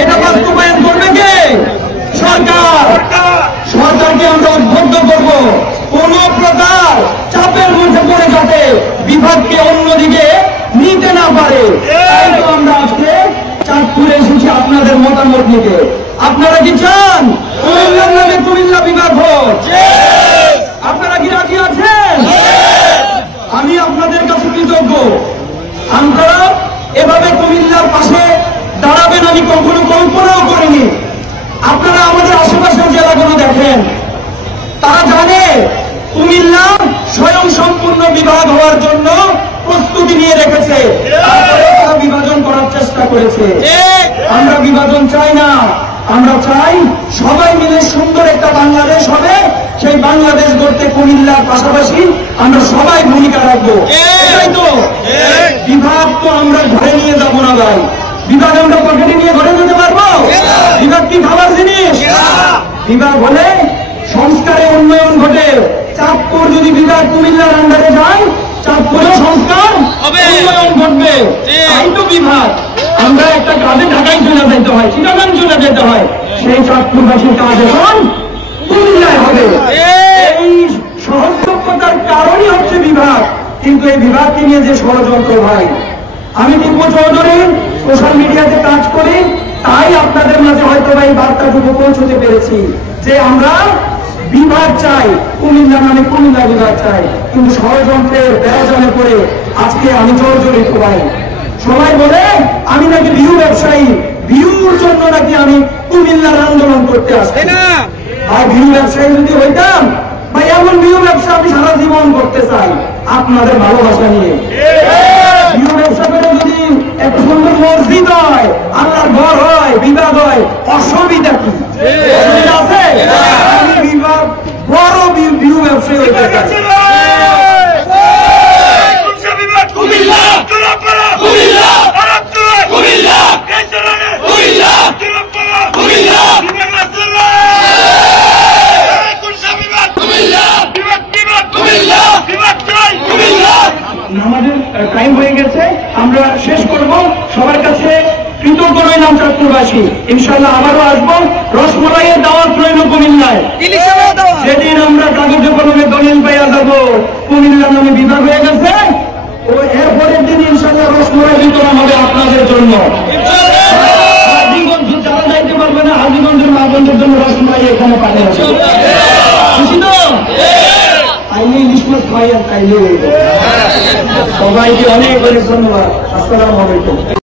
এটা বাস্তবায়ন করবে কে? সরকার। সরকারকে আমরা উদ্বুদ্ধ করব কোন প্রকার চাপের মধ্যে পড়ে যাতে বিভাগকে অন্যদিকে নিতে না পারে। তাই তো আমরা আজকে চাঁদপুরে এসেছি আপনাদের মতামত নিতে। আপনারা কি চান কুমিল্লার নামে কুমিল্লা বিভাগ হোক? আপনারা কি রাজি আছেন? আমি আপনাদের কাছে কৃতজ্ঞ। আপনারা এভাবে কুমিল্লার পাশে দাঁড়াবেন আমি কখনো কল্পনাও করিনি। আপনারা আমাদের আশেপাশের জেলাগুলো দেখেন, তারা জানে কুমিল্লা স্বয়ং সম্পূর্ণ বিভাগ হওয়ার জন্য প্রস্তুতি নিয়ে রেখেছে, তারা বিভাজন করার চেষ্টা করেছে। আমরা বিভাজন চাই না, আমরা চাই সবাই মিলে সুন্দর একটা বাংলাদেশ হবে। সেই বাংলাদেশ গড়তে কুমিল্লার পাশাপাশি আমরা সবাই ভূমিকা রাখবো। তাই তো বিভাগ তো আমরা ঘরে নিয়ে যাবো না ভাই। বিভাগ আমরা পকেটে নিয়ে ঘরে যেতে পারবো? বিভাগ কি খাবার জিনিস? বিভাগ হলে সংস্কারে উন্নয়ন ঘটে। চাঁদপুর যদি বিভাগ কুমিল্লার আন্ডারে যায়, চাঁদপুরেও সংস্কার উন্নয়ন ঘটবে। তাই তো বিভাগ। আমরা একটা কাজে ঢাকায় চলে যেতে হয়, চিটাগাং চলে যেতে হয়, সেই চাঁদপুরবাসীর কাজ এখন কুমিল্লায় হবে। এই সহযোগিতার কারণই হচ্ছে বিভাগ। কিন্তু এই বিভাগকে নিয়ে যে ষড়যন্ত্র ভাই, আমি দিব্য চৌধুরী সোশ্যাল মিডিয়াতে কাজ করি, তাই আপনাদের মাঝে হয়তো এই বার্তাটুকু পৌঁছতে পেরেছি যে আমরা বিভাগ চাই, কুমিল্লা মানে কুমিল্লা বিভাগ চাই। কিন্তু ষড়যন্ত্রের ব্যবধানে পড়ে আজকে আমি জর্জরিত ভাই। সবাই বলে আমি নাকি ভিউ ব্যবসায়ী, ভিউর জন্য নাকি আমি কুমিল্লার আন্দোলন করতে আসছি। ভাই ভিউ ব্যবসায়ী যদি হইতাম, ভাই এমন ভিউ ব্যবসা আমি সারা জীবন করতে চাই আপনাদের ভালোবাসা নিয়ে। ভিউ ব্যবসা করে যদি একটা সুন্দর মসজিদ হয়, আল্লাহর ঘর হয়, বিভাগ হয়, অসুবিধা কি? অসুবিধা আছে? আমি বিভাগ বড় ভিউ ব্যবসায়ী হইতে চাই। আমাদের টাইম হয়ে গেছে, আমরা শেষ করব। সবার কাছে কৃতজ্ঞ রইলাম চাঁদপুরবাসী। ইনশাল্লাহ আবারও আসবো। রসমলাইয়ের দাওয়াত রইল কুমিল্লায়। যেদিন আমরা কাগজে কলমে দলিল পাইয়া যাবো কুমিল্লার নামে বিভাগ হয়ে গেছে, ও এরপরের দিন ইনশাল্লাহ রসমলাই বিতরণ হবে আপনাদের জন্য। হাজীগঞ্জ যারা যাইতে পারবে না, হাজীগঞ্জের মা বোনদের জন্য রসমলাই এখানে পাঠিয়ে আসবে। খুশি তো? তাইলে ইলিশ মাছ খাইয়া তাইলে সবাইকে অনেক অনেক ধন্যবাদ। আসসালামু আলাইকুম।